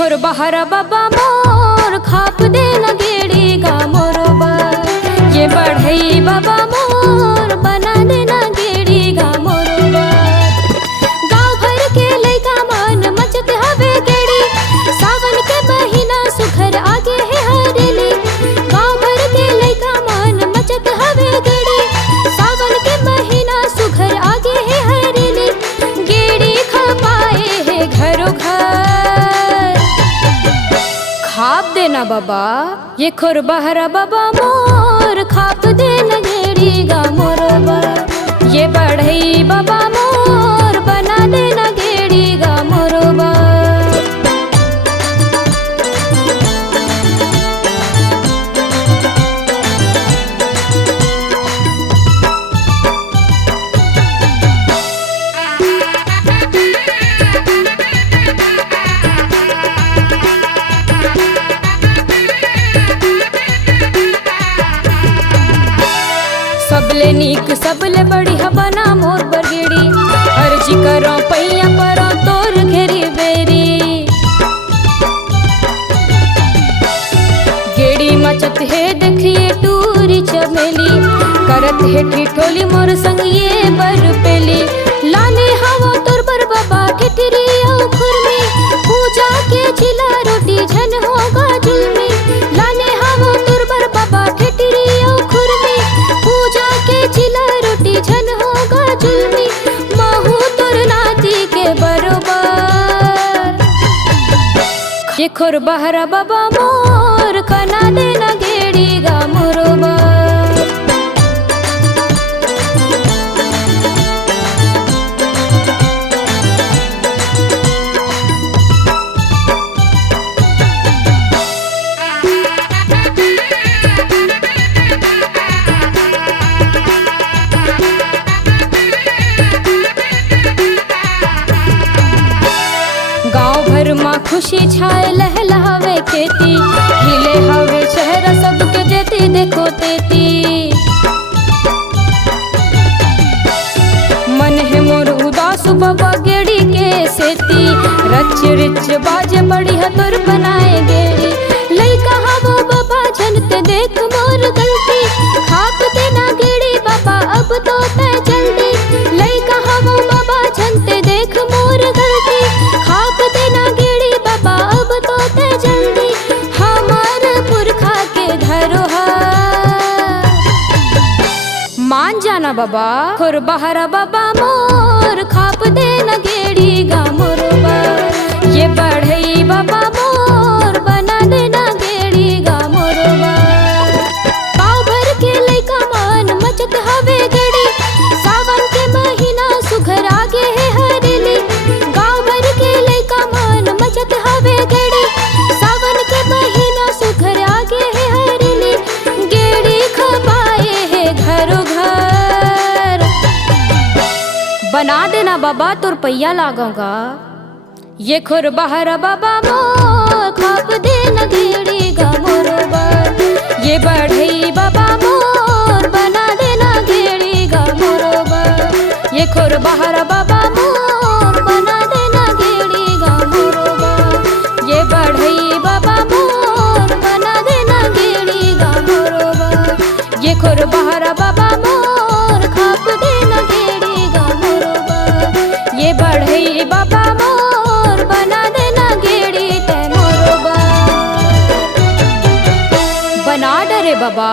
खोर बहरा बाबा मोर खाप दे न गेड़ी गा मोरबा। ये बढ़ई बाबा मोर बना दे न गेड़ी गा मोरबा। गाँव भर के लइका मन मचत हवे गेड़ी, सावन के महीना सुखर आगे है हरेली। गाँव भर के लइका मन मचत हवे गेड़ी, सावन के महीना सुखर आगे है हरेली। गेड़ी खपाए है घरों घर, खाप देना बाबा। ये खोर बहरा बाबा मोर खाप देना गेड़ी गा मोरबा। ये बढ़ई बाबा मोर बना देना गेड़ी गा मोरबा। सबले नीक सबले बढ़िया बना मोर बरगेड़ी, अर्जी करो पैया परो तोर घेरी बेरी। गेड़ी मचत है देखिए टूरी चमेली, करत है ठिठोली मोर संग ये बर पेली। लाने हवा तोर बर बाबा ठिठरी औ खुरमी, पूजा के चिला रोटी झन होगा जुलमी। लाने हवा तोर बर बाबा ठिठरी औ खुरमी, पूजा के चिला रोटी झन होगा जुलमी। महू तोर नाती के बरोबर, ये खोर बहरा बाबा मोर कना देना गेड़ी गा मोरबा। गाँव भर माँ खुशी छाए लहलावे खेती, खिले हवे चेहरा सबके जेती देखो तेती। मन है मोर उदास बाबा गेड़ी के सेती, रच रिच बाजे बड़ी हतुर बनाए गेड़ी। लइका हवो बाबा जनते देख मोर गलती, खाप देना गेड़ी बाबा अब तो तय जल्दी। लइका हवो बाबा जनते देख मोर गलती, खाप देना गेड़ी बाबा अब तो तय जल्दी। हमार पुरखा के धरोहर मान जाना बाबा। खोर बहरा बाबा मोर खाप देना गेड़ी गा मोरबा। ये बढ़ई बाबा मोर बना देना गेड़ी गा मोरबा। गाँव भर के लइका मन मचत हवे गेड़ी, सावन के महीना सुघर आगे है हरेली। गाँव भर के लइका मन मचत हवे गेड़ी, सावन के महीना सुघर आगे है हरेली। गेड़ी खपाए है घरों घर, बना देना बाबा तोर पैया लागोगा। ये खोर बहरा बाबा मोर खाप देना गेड़ी गा मोरबा। ये बढ़ई बाबा मोर बना देना गेड़ी गा मोरबा। ये खोर बहरा बाबा मोर बना देना गेड़ी गा मोरबा। ये बढ़ई बाबा मोर बना देना गेड़ी गा मोरबा। ये खोर बहरा बाबा मोर खाप देना गेड़ी गा मोरबा। ये बढ़ई बाबा मोर बना देना गेड़ी तै मोरबा। बना डरे बाबा।